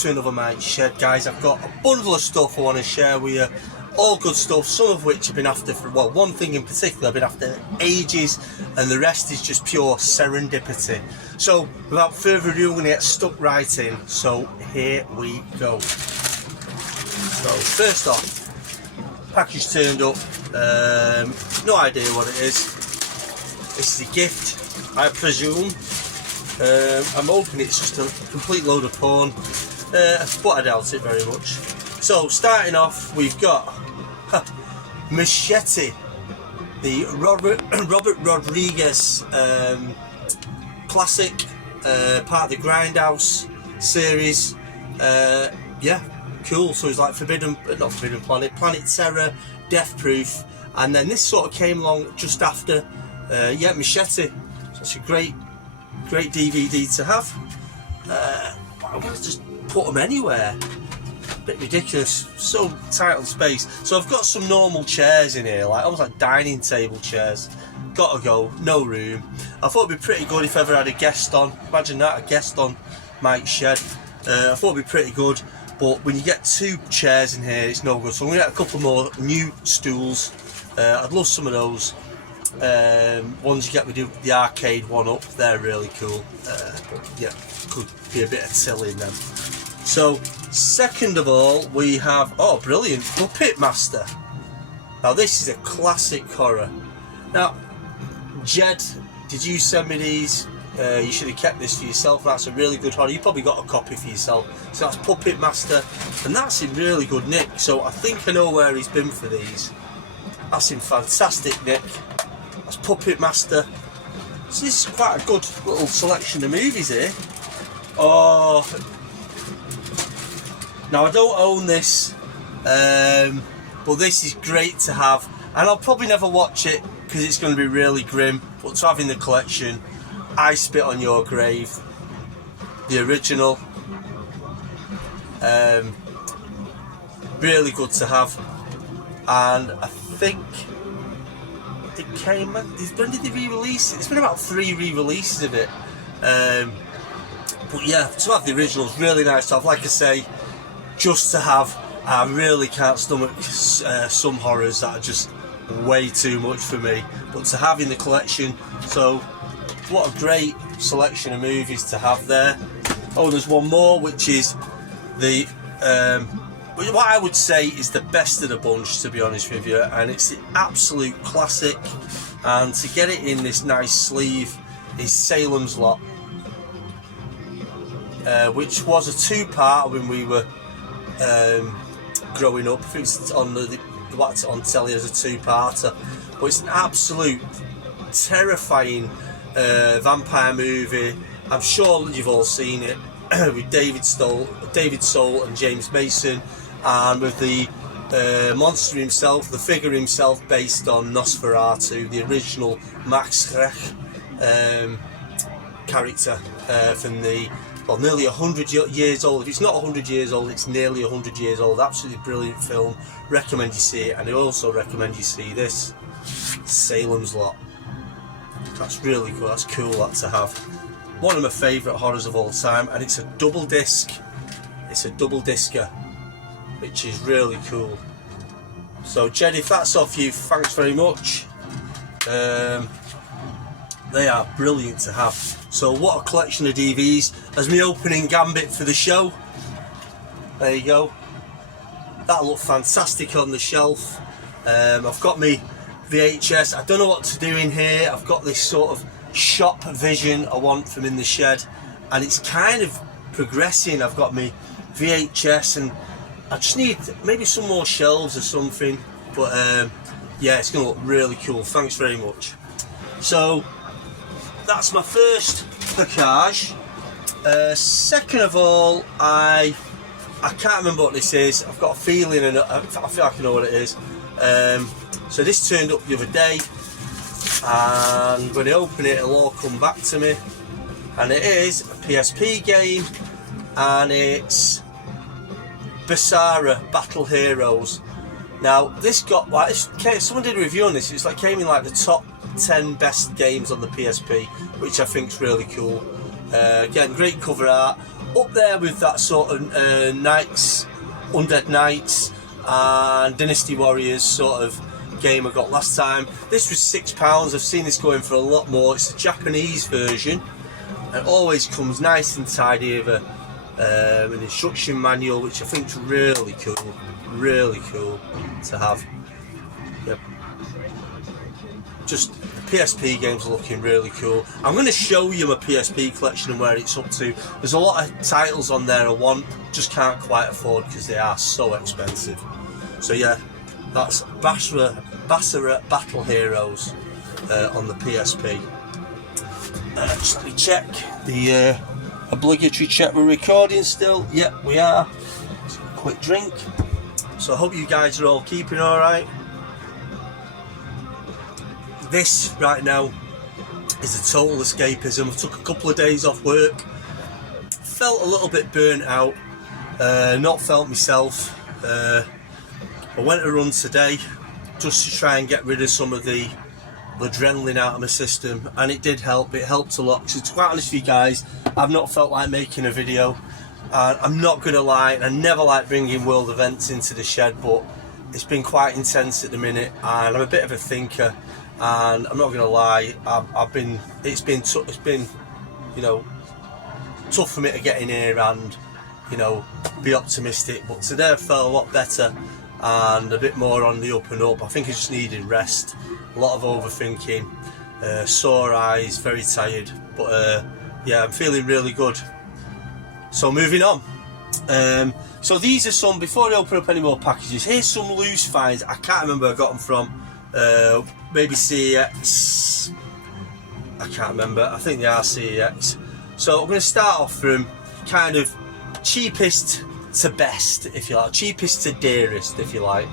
to another Mike's Shed, guys. I've got a bundle of stuff I want to share with you. All good stuff, some of which I've been after for, well, one thing in particular I've been after ages, and the rest is just pure serendipity. So, without further ado, I'm going to get stuck right in. So, here we go. So, first off, package turned up. No idea what it is. This is a gift, I presume. I'm hoping it's just a complete load of porn, but I doubt it very much. So, starting off, we've got Machete, the Robert Rodriguez classic, part of the Grindhouse series. Yeah, cool. So it's like not Forbidden Planet, Planet Terror, Death Proof, and then this sort of came along just after. Yeah, Machete. So it's a great DVD to have. I want to just put them anywhere. Bit ridiculous, so tight on space. So I've got some normal chairs in here, like almost like dining table chairs. Gotta go, no room. I thought it'd be pretty good if I ever had a guest on. Imagine that, a guest on Mike's Shed. I thought it'd be pretty good, but when you get two chairs in here, it's no good. So I'm gonna get a couple more new stools. I'd love some of those. Ones you get with the arcade one up, they're really cool. But yeah, could be a bit of till in them. So, second of all, we have, oh brilliant, Puppet Master. Now this is a classic horror. Now, Jed, did you send me these? You should have kept this for yourself. That's a really good horror. You probably got a copy for yourself. So that's Puppet Master, and that's in really good nick. So I think I know where he's been for these. That's in fantastic nick. That's Puppet Master. So this is quite a good little selection of movies here. Oh, now I don't own this, but this is great to have, and I'll probably never watch it because it's going to be really grim, but to have in the collection, I Spit on Your Grave, the original, really good to have. And I think it came, when did they re-release it? It's been about 3 re-releases of it. But yeah, to have the original is really nice to have. Like I say, just to have, I really can't stomach some horrors that are just way too much for me. But to have in the collection, so what a great selection of movies to have there. Oh, there's one more, which is the what I would say is the best of the bunch, to be honest with you, and it's the absolute classic. And to get it in this nice sleeve is Salem's Lot, which was a 2-part when we were growing up. I think it's on on telly as a 2-parter, but it's an absolute terrifying vampire movie. I'm sure you've all seen it with David Soul and James Mason, and with the monster himself, the figure himself, based on Nosferatu, the original Max Schreck character from the, well, nearly 100 years old. If it's not 100 years old, it's nearly 100 years old. Absolutely brilliant film. Recommend you see it, and I also recommend you see this, Salem's Lot. That's really cool. That's cool that to have. One of my favourite horrors of all time, and it's a double disc. It's a double discer, which is really cool. So Jed, if that's off you, thanks very much. They are brilliant to have. So what a collection of DVDs. As my opening gambit for the show. There you go. That'll look fantastic on the shelf. I've got me VHS. I don't know what to do in here. I've got this sort of shop vision I want from In the Shed, and it's kind of progressing. I've got me VHS, and I just need maybe some more shelves or something, but yeah, it's going to look really cool. Thanks very much. So that's my first package. Second of all, I can't remember what this is. I've got a feeling, and I feel like I know what it is. So this turned up the other day, and when I open it, it'll all come back to me. And it is a PSP game, and it's Basara Battle Heroes. Now this got like someone did a review on this. It's like came in like the top 10 best games on the PSP, which I think is really cool. Again, great cover art. up there with that sort of Knights, Undead Knights and Dynasty Warriors sort of game I got last time. This was £6. I've seen this going for a lot more. It's a Japanese version. It always comes nice and tidy with an instruction manual, which I think is really cool to have. Yep. Just the PSP games are looking really cool. I'm going to show you my PSP collection and where it's up to. There's a lot of titles on there I want, just can't quite afford because they are so expensive. So yeah, that's Basra Battle Heroes on the PSP. Just let me check the obligatory check. We're recording still. Yep, we are. Just a quick drink. So I hope you guys are all keeping alright. This right now is a total escapism. I took a couple of days off work. Felt a little bit burnt out. Not felt myself. I went a run today just to try and get rid of some of the adrenaline out of my system, and it did help. It helped a lot. So to be quite honest with you guys, I've not felt like making a video, and I'm not gonna lie, I never like bringing world events into the shed, but it's been quite intense at the minute, and I'm a bit of a thinker, and I'm not gonna lie, it's been you know, tough for me to get in here and, you know, be optimistic, but today I felt a lot better and a bit more on the up and up. I think I just needed rest, a lot of overthinking, sore eyes, very tired, but yeah, I'm feeling really good. So moving on. So these are some, before I open up any more packages, here's some loose finds. I can't remember where I got them from. Maybe CEX, I can't remember, I think they are CEX. So I'm going to start off from kind of cheapest to best, if you like, cheapest to dearest, if you like.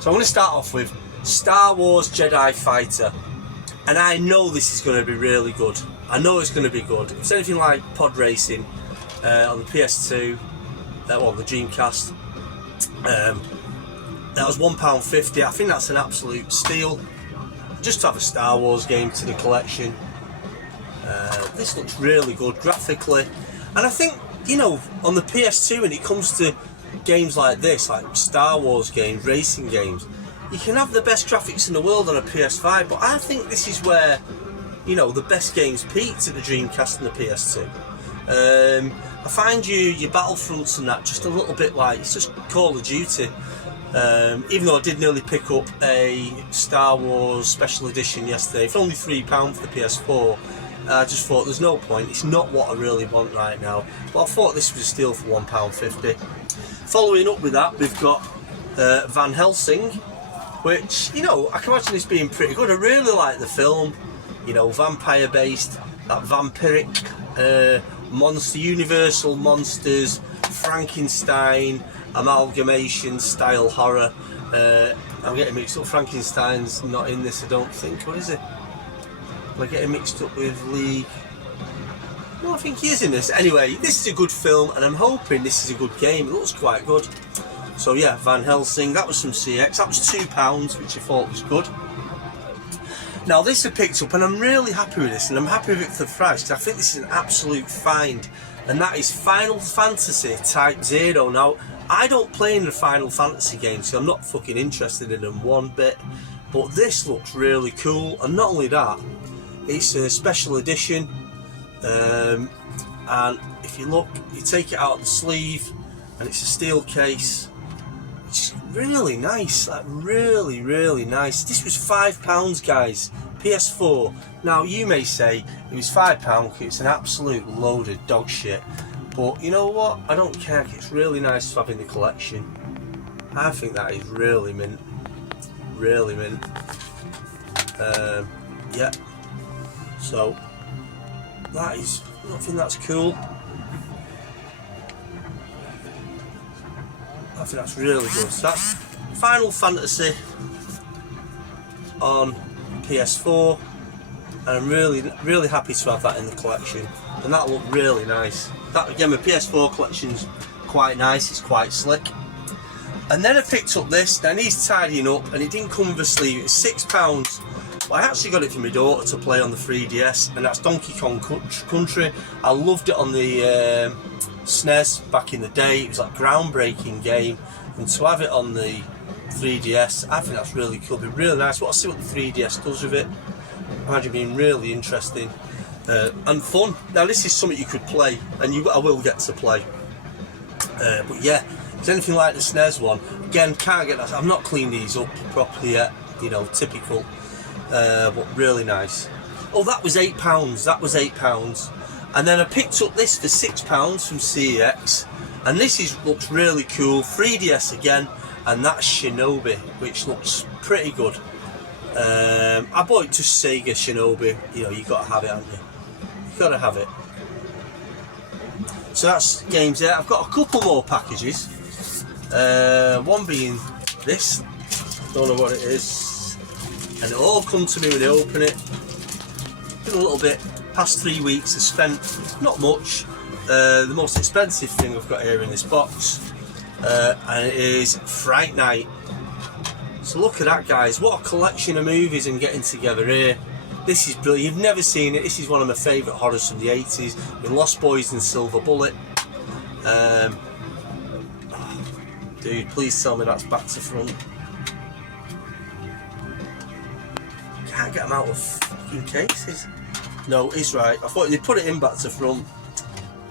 So I'm going to start off with Star Wars Jedi Fighter, and I know this is going to be really good. I know it's going to be good. If it's anything like pod racing on the PS2, well, the Dreamcast, that was £1.50. I think that's an absolute steal. Just to have a Star Wars game to the collection. This looks really good graphically, and I think, you know, on the PS2, when it comes to games like this, like Star Wars games, racing games, you can have the best graphics in the world on a PS5, but I think this is where, you know, the best games peaked at the Dreamcast and the PS2. I find your Battlefronts and that just a little bit like, it's just Call of Duty. Even though I did nearly pick up a Star Wars Special Edition yesterday for only £3 for the PS4, I just thought there's no point, it's not what I really want right now, but I thought this was a steal for £1.50. Following up with that, we've got Van Helsing, which, you know, I can imagine this being pretty good. I really like the film, you know, vampire based, that vampiric monster, Universal Monsters, Frankenstein amalgamation style horror. I'm getting mixed up, Frankenstein's not in this, I don't think. What is it? Am I getting mixed up with League? No, I think he is in this. Anyway, this is a good film, and I'm hoping this is a good game. It looks quite good. So yeah, Van Helsing, that was from CX. That was £2, which I thought was good. Now this I picked up, and I'm really happy with this, and I'm happy with it for the price, because I think this is an absolute find, and that is Final Fantasy Type 0. Now, I don't play in the Final Fantasy games, so I'm not fucking interested in them one bit, but this looks really cool, and not only that, it's a special edition, and if you look, you take it out of the sleeve, and it's a steel case. It's really nice, like really, really nice. This was £5, guys, PS4. Now, you may say it was £5, it's an absolute load of dog shit, but you know what? I don't care. It's really nice to have in the collection. I think that is really mint. Really mint. Yeah. So, that is, I think that's cool. I think that's really good. So that's Final Fantasy on PS4, and I'm really, really happy to have that in the collection. And that looked really nice. That, again, my PS4 collection's quite nice. It's quite slick. And then I picked up this. Now, it needs tidying up, and it didn't come with a sleeve. It's £6. But I actually got it for my daughter to play on the 3DS, and that's Donkey Kong Country. I loved it on the SNES back in the day. It was like a groundbreaking game, and to have it on the 3DS, I think that's really cool. It'd be really nice. We'll see what the 3DS does with it. Imagine being really interesting and fun. Now this is something you could play, and I will get to play. But yeah, if it's anything like the SNES one, again, can't get that. I've not cleaned these up properly yet. You know, typical, but really nice. Oh, that was £8. That was £8. And then I picked up this for £6 from CEX, and this looks really cool. 3DS again, and that's Shinobi, which looks pretty good. I bought it to Sega Shinobi. You know, you got to have it, haven't you? You got to have it. So that's games there. I've got a couple more packages. One being this. Don't know what it is, and it all come to me when I open it. Been a little bit. Past 3 weeks I spent not much. The most expensive thing I've got here in this box, and it is Fright Night. So look at that, guys. What a collection of movies I'm getting together here. This is brilliant. You've never seen it. This is one of my favourite horrors from the 80s, with Lost Boys and Silver Bullet. Dude, please tell me that's back to front. Can't get them out of fucking cases. No, it's right. I thought they put it in back to front.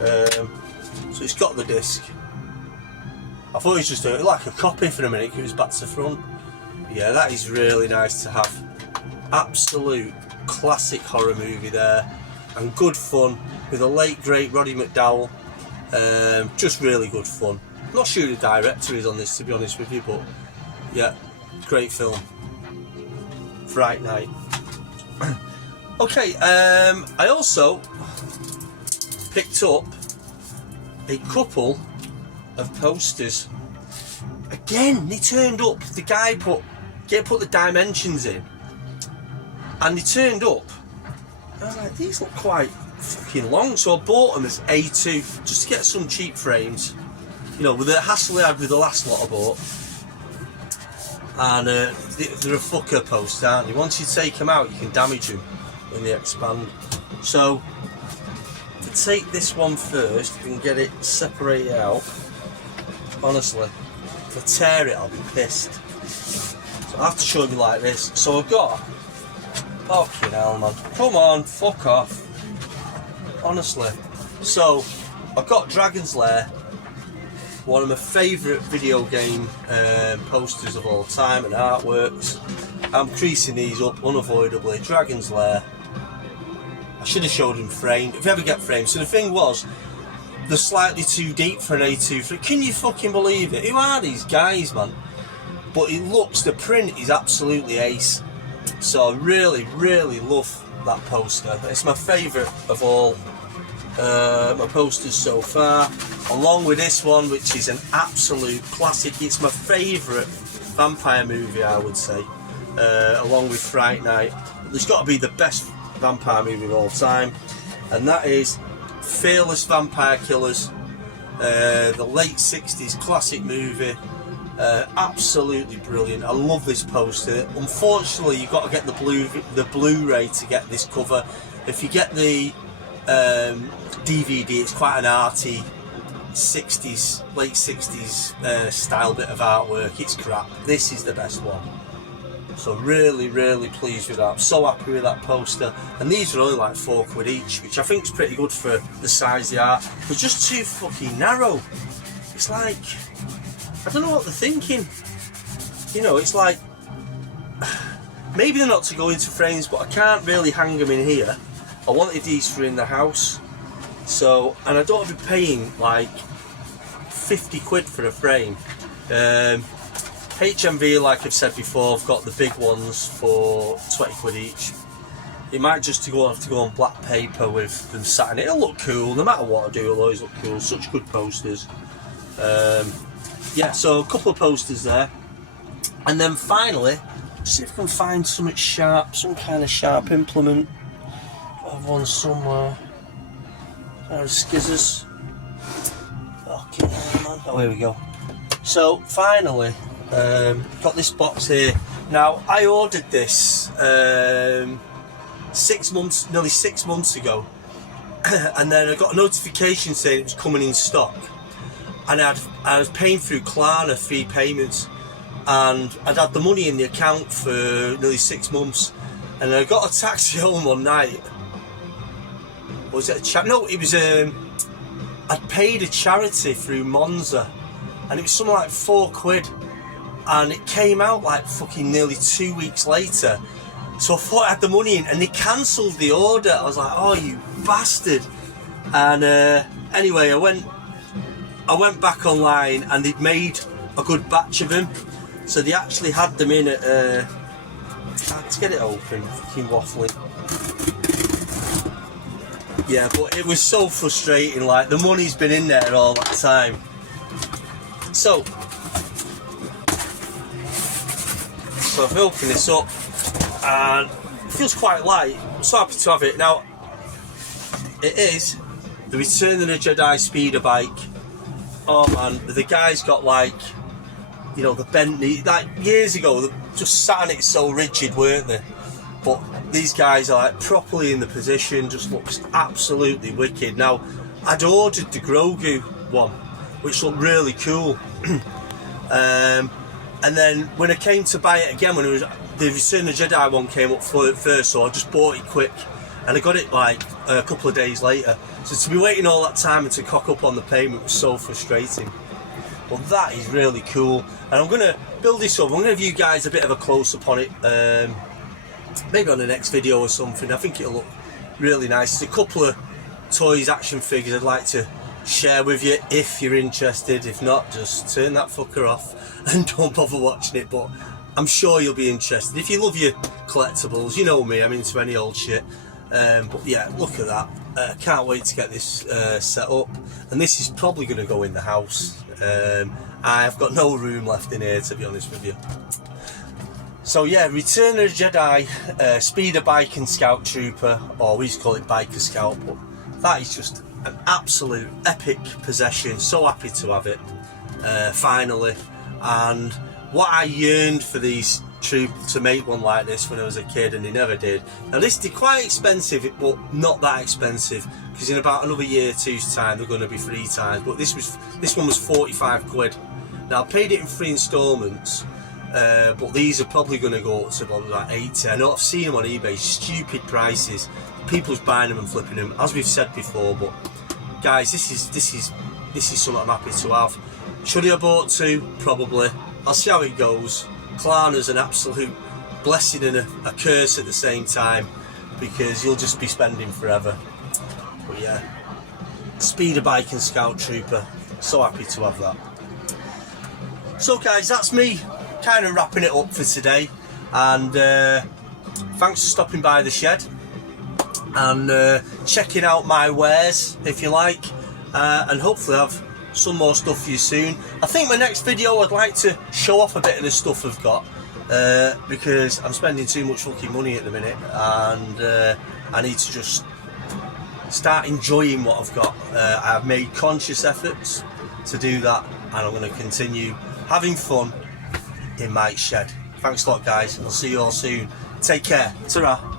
So it's got the disc. I thought it was just like a copy for a minute, it was back to front. Yeah, that is really nice to have. Absolute classic horror movie there, and good fun with the late great Roddy McDowall. Just really good fun. I'm not sure who the director is on this, to be honest with you, but yeah, great film. Fright Night. Okay, I also picked up a couple of posters. Again, they turned up. The guy put the dimensions in, and they turned up. I was like, these look quite fucking long, so I bought them as A2 just to get some cheap frames. You know, with the hassle I had with the last lot I bought. And they're a fucker poster, aren't they? Once you take them out, you can damage them when they expand. So, to take this one first and get it separated out, honestly, if I tear it, I'll be pissed. So I have to show you like this. So I've got, fucking hell, man. Come on, fuck off. Honestly. So, I've got Dragon's Lair, one of my favourite video game posters of all time and artworks. I'm creasing these up unavoidably. Dragon's Lair. I should have showed them framed. If you ever get framed. So the thing was, they're slightly too deep for an A2. Can you fucking believe it? Who are these guys, man? But it looks, the print is absolutely ace. So I really, really love that poster. It's my favourite of all my posters so far, along with this one, which is an absolute classic. It's my favourite vampire movie, I would say, along with Fright Night. There's got to be the best vampire movie of all time, and that is Fearless Vampire Killers, the late 60s classic movie. Absolutely brilliant. I love this poster. Unfortunately, you've got to get the Blu-ray to get this cover. If you get the DVD, it's quite an arty late 60s style bit of artwork. It's crap. This is the best one. So really, really pleased with that. I'm so happy with that poster. And these are only like £4 each, which I think is pretty good for the size they are. They're just too fucking narrow. It's like, I don't know what they're thinking. You know, it's like, maybe they're not to go into frames, but I can't really hang them in here. I wanted these for in the house. So, and I don't want to be paying like 50 quid for a frame. HMV, like I've said before, I've got the big ones for 20 quid each. It might just have to go on black paper with them sat in it. It'll look cool, no matter what I do, it'll always look cool. Such good posters. Yeah, so a couple of posters there. And then finally, see if I can find something sharp, some kind of sharp implement. I have one somewhere. Skizzers. Okay, man. Oh, here we go. So finally, got this box here. Now I ordered this nearly 6 months ago, and then I got a notification saying it was coming in stock, and I was paying through Klarna 3 payments, and I'd had the money in the account for nearly 6 months, and I got a taxi home one night. Was it a no, it was I'd paid a charity through Monza, and it was something like £4, and it came out like fucking nearly 2 weeks later. So I thought I had the money in, and they cancelled the order. I was like, oh, you bastard. And anyway, I went back online, and they'd made a good batch of them. So they actually had them in at let's get it open, fucking waffling. Yeah, but it was so frustrating, like the money's been in there all that time. So I've opened this up, and it feels quite light. I'm so happy to have it. Now, it is the Return of the Jedi speeder bike. Oh man, the guys got like, you know, the Bentley, like years ago, they just sat on it so rigid, weren't they? But these guys are like properly in the position, just looks absolutely wicked. Now, I'd ordered the Grogu one, which looked really cool. And then when I came to buy it again, when it was the Return of the Jedi one came up first, so I just bought it quick, and I got it like a couple of days later. So to be waiting all that time and to cock up on the payment was so frustrating. But that is really cool, and I'm going to build this up. I'm going to give you guys a bit of a close-up on it, maybe on the next video or something. I think it'll look really nice. There's a couple of toys, action figures I'd like to share with you if you're interested. If not, just turn that fucker off and don't bother watching it, but I'm sure you'll be interested. If you love your collectibles, you know me, I'm into any old shit. But yeah, look at that. Can't wait to get this set up, and this is probably going to go in the house. I've got no room left in here, to be honest with you. So yeah, Return of the Jedi speeder bike and scout trooper, or we used to call it biker scout, but that is just an absolute epic possession. So happy to have it finally. And what I yearned for these troops to make one like this when I was a kid, and they never did. Now this is quite expensive, but not that expensive, because in about another year or two's time they're going to be 3 times. But this one was £45. Now I paid it in 3 instalments, but these are probably going to go up to probably like 80. I know I've seen them on eBay, stupid prices. People's buying them and flipping them, as we've said before. But guys, this is something I'm happy to have. Should I have bought 2? Probably. I'll see how it goes. Klarna's an absolute blessing and a curse at the same time, because you'll just be spending forever. But yeah, speeder bike and scout trooper, so happy to have that. So guys, that's me kind of wrapping it up for today, and thanks for stopping by the shed and checking out my wares, if you like, and hopefully have some more stuff for you soon. I think my next video I'd like to show off a bit of the stuff I've got, because I'm spending too much fucking money at the minute, and I need to just start enjoying what I've got. I've made conscious efforts to do that, and I'm going to continue having fun in my shed. Thanks a lot guys, and I'll see you all soon. Take care. Ta-ra.